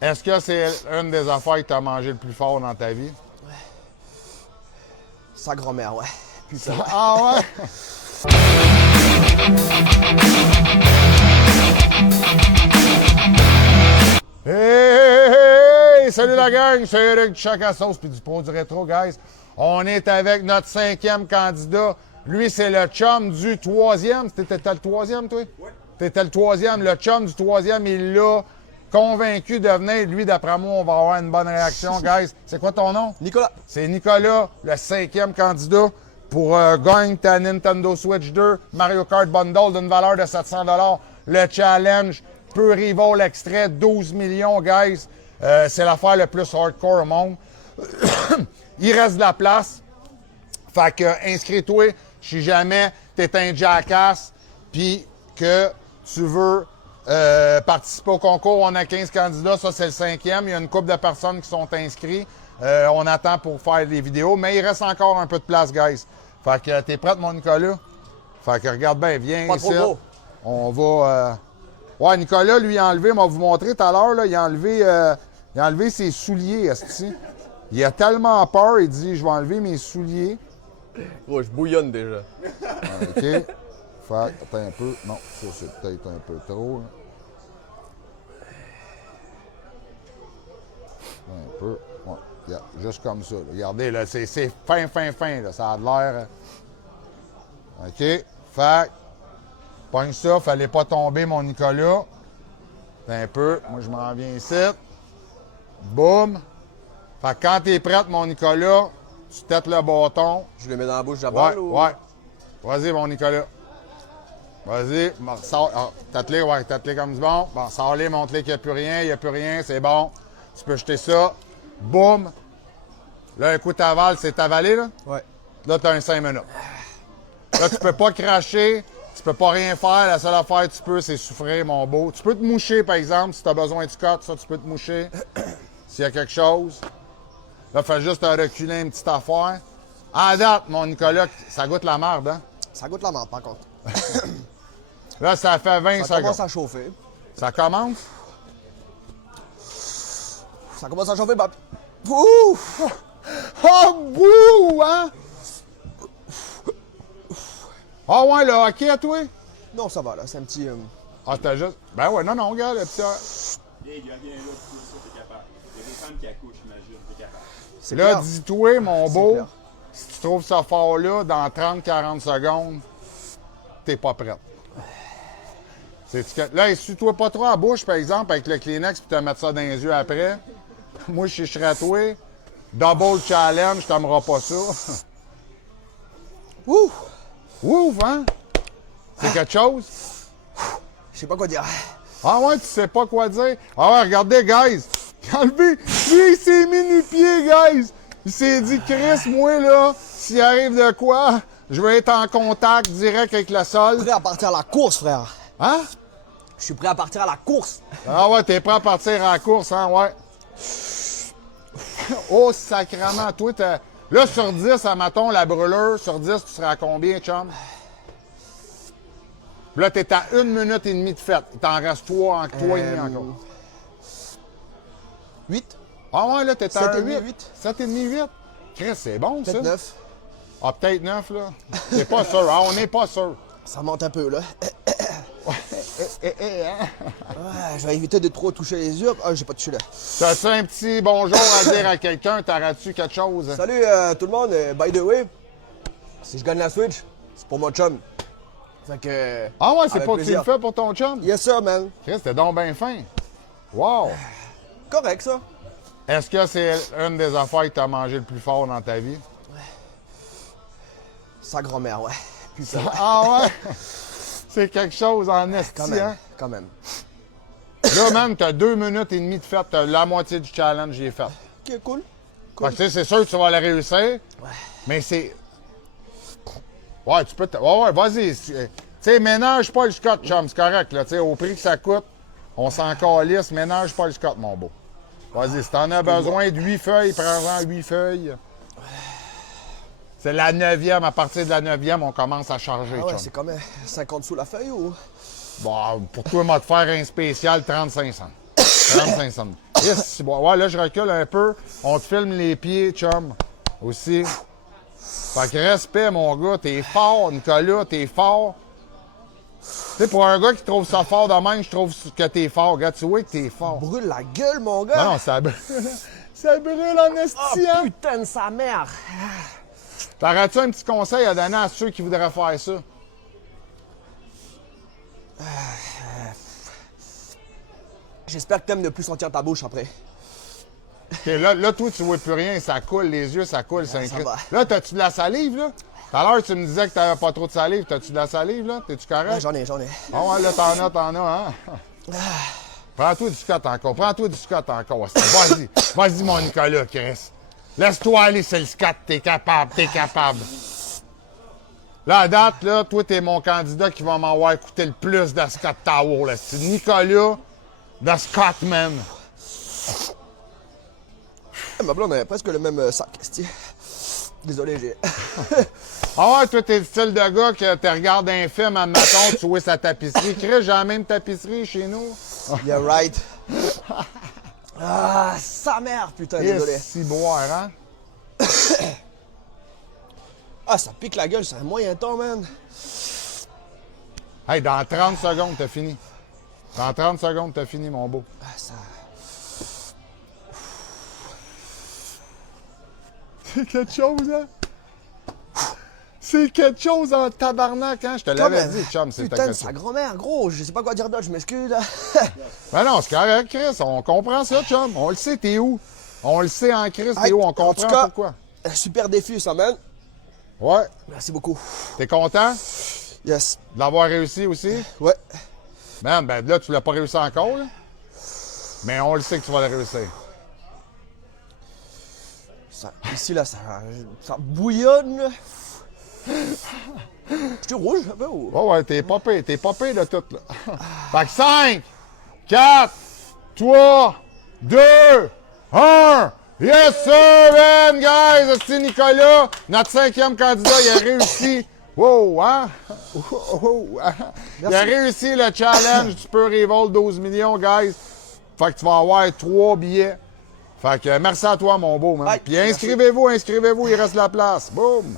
Est-ce que c'est une des affaires que tu as mangé le plus fort dans ta vie? Sa grand-mère, ouais. Putain. Ah ouais? Hey, hey, hey, hey! Salut la gang, c'est Eric du Chac à sauce puis du Pont du Rétro, guys. On est avec notre 5e candidat. Lui, c'est le chum du 3e. T'étais le 3e, toi? Oui. T'étais le 3e. Le chum du 3e, il l'a convaincu de venir. Lui, d'après moi, on va avoir une bonne réaction, guys. C'est quoi ton nom? Nicolas. C'est Nicolas, le 5e candidat pour gagner ta Nintendo Switch 2 Mario Kart Bundle d'une valeur de 700 $. Le challenge Pure Evil extrait, 12 millions, guys. C'est l'affaire le plus hardcore au monde. Il reste de la place. Fait que inscris-toi si jamais tu es un jackass puis que tu veux participer au concours. On a 15 candidats, ça c'est le 5e. Il y a une couple de personnes qui sont inscrites. On attend pour faire des vidéos, mais il reste encore un peu de place, guys. Fait que t'es prête, mon Nicolas? Fait que regarde bien, viens Pas ici. trop gros. On va... Ouais, Nicolas, lui, il a enlevé, on va vous montrer tout à l'heure, là, il a enlevé ses souliers, esti. Il a tellement peur, il dit, je vais enlever mes souliers. Gros, je bouillonne déjà. OK. Fait que, attends un peu. Non, ça, c'est peut-être un peu trop, là. Un peu. Ouais, yeah, juste comme ça. Là. Regardez, là, c'est fin, là. Ça a de l'air... OK. Fait que, pogne ça, fallait pas tomber, mon Nicolas. Un peu. Moi, je m'en viens ici. Boum. Fait que quand t'es prête, mon Nicolas, tu têtes le bâton. Je le mets dans la bouche de la Ouais, balle ou... ouais. Vas-y, mon Nicolas. Vas-y. Sors. Ah, tête-les, ouais, tête-les comme du bon. Bon, sors-les, montre-les qu'il n'y a plus rien, c'est bon. Tu peux jeter ça. Boum. Là, un coup, t'avales, c'est avalé, là? Ouais. Là, t'as un 5 minutes. Là, tu peux pas cracher. Tu peux pas rien faire. La seule affaire que tu peux, c'est souffrir, mon beau. Tu peux te moucher, par exemple, si tu as besoin du code, ça, tu peux te moucher. S'il y a quelque chose. Là, fais juste te reculer une petite affaire. À date, mon Nicolas, ça goûte la merde, hein? Ça goûte la menthe, par contre. Là, ça fait 20 Ça secondes. commence à chauffer. Ça commence? Ça commence à chauffer, papi. Ouh! Oh, bouh, hein? Ah ouais, le hockey à toi? Non, ça va, là. C'est un petit... Ah, t'as juste... Ben ouais, non, regarde, le petit... Viens là, tu peux ça, t'es capable. Il y a des femmes qui accouchent, j'imagine, t'es capable. C'est Là, clair. dis-toi, mon beau, clair. si tu trouves ça fort là, dans 30-40 secondes, t'es pas prête. Là, essuie-toi pas trop la bouche, par exemple, avec le Kleenex, puis te mettre ça dans les yeux après. Moi, je serais toi. Double challenge, t'aimeras pas ça. Ouh! Ouf, hein? C'est quelque chose? Je sais pas quoi dire. Ah ouais, tu sais pas quoi dire? Ah ouais, regardez, guys! Lui, il s'est mis nu-pied, guys! Il s'est dit, Chris, moi, là, s'il arrive de quoi, je vais être en contact direct avec le sol. Prêt à partir à la course, frère. Hein? Je suis prêt à partir à la course. Ah ouais, t'es prêt à partir en course, hein? Ouais. Oh, sacrément, toi, t'as... Là, sur 10, admettons, la brûleur, sur 10, tu seras à combien, chum? Là, t'es à 1 minute et demie de fête. Il t'en reste 3 et demi encore. 8. Ah ouais, là, t'es à 7 et 8. demi, 8. 7 et demi, 8. Chris, c'est bon, ça. Peut-être 9. Ah, peut-être 9, là. T'es pas sûr. Ah, on n'est pas sûr. Ça monte un peu, là. Hein? Ouais, je vais éviter de trop toucher les yeux. Ah, j'ai pas touché là. T'as-tu un petit bonjour à dire à quelqu'un? T'auras-tu quelque chose? Salut tout le monde. By the way, si je gagne la Switch, c'est pour mon chum. Fait que... Ah ouais, c'est avec pas que tu plaisir. le fais pour ton chum? Yes, sir, man. Chris, t'es donc bien fin. Wow! Correct, ça. Est-ce que c'est une des affaires que t'as mangé le plus fort dans ta vie? Sa grand-mère, ouais. Putain. Ah ouais? C'est quelque chose en esti, Quand même, hein? quand même. Là, man, t'as 2 minutes et demie de fête. T'as la moitié du challenge, j'ai fait. Ok, cool. Fait que, tu sais, c'est sûr que tu vas le réussir. Ouais. Mais c'est... Ouais, tu peux... Ouais, vas-y. Tu sais, ménage pas le scotch, chum. C'est correct, là. Tu sais, au prix que ça coûte, on s'en calisse. Ménage pas le scotch, mon beau. Vas-y, si t'en as besoin de 8 feuilles, prends-en 8 feuilles. C'est la 9e. À partir de la 9e, on commence à charger, Ah ouais, chum. c'est comme 50 sous la feuille ou... Bon, pour toi, moi, te faire un spécial 35 cents. 35 cents. Yes, bon, ouais, là, je recule un peu. On te filme les pieds, chum. Aussi. Fait que respect, mon gars. T'es fort, Nicolas. T'es fort. Tu sais, pour un gars qui trouve ça fort de même, je trouve que t'es fort. Regarde, tu vois que t'es fort. Brûle la gueule, mon gars! Non, ça brûle. Ça brûle en esti, Oh, hein? putain de sa mère! T'aurais-tu un petit conseil à donner à ceux qui voudraient faire ça? J'espère que t'aimes ne plus sentir ta bouche après. OK, là, toi, tu vois plus rien. Ça coule, les yeux, ça coule. ça va. Là, t'as-tu de la salive, là? Tout à l'heure, tu me disais que t'avais pas trop de salive. T'as-tu de la salive, là? T'es-tu correct? Ouais, j'en ai. Ah ouais, là, t'en as, hein? Prends-toi du Scott encore. Prends-toi du Scott encore. Vas-y. Vas-y, mon Nicolas, Chris. Laisse-toi aller, c'est le Scott. T'es capable. Là, à date, là, toi, t'es mon candidat qui va m'avoir coûté le plus de Scott Tower, là. C'est Nicolas de Scottman. Ma blonde avait presque le même sac, esti. Désolé, j'ai... Ah ouais, toi, t'es le style de gars que tu regardes un film à matin, tu vois sa tapisserie. Chris, j'ai la même tapisserie chez nous. Yeah, right. Ah, sa mère, putain, désolé. Si boire, hein? Ah, ça pique la gueule, c'est un moyen temps, man. Hey, dans 30 secondes, t'as fini. Dans 30 secondes, t'as fini, mon beau. Ah, ça... C'est quelque chose, hein? C'est quelque chose en tabarnak, hein? Je te l'avais dit, chum, c'était Putain de quelque sa chose. grand-mère, gros, je sais pas quoi dire d'autre, je m'excuse. Ben non, c'est correct, Chris. On comprend ça, chum. On le sait, t'es où? On le sait en Chris, t'es où? On En tout comprend cas, pourquoi. un super défi, ça, man. Ouais. Merci beaucoup. T'es content Yes. de l'avoir réussi aussi? Ouais. Man, ben là, tu l'as pas réussi encore, là. Mais on le sait que tu vas le réussir. Ça, ici, là, ça bouillonne, là. Je suis rouge, un peu, ou... Ouais, t'es pas pire de tout, là. Fait que 5, 4, 3, 2, 1. Yes, sir, man, guys! C'est Nicolas, notre 5e candidat, il a réussi. Wow, hein? Wow, hein? Il a réussi le challenge du Pure Evil 12 millions, guys. Fait que tu vas avoir 3 billets. Fait que merci à toi, mon beau, man. Bye. Puis inscrivez-vous, il reste la place. Boum!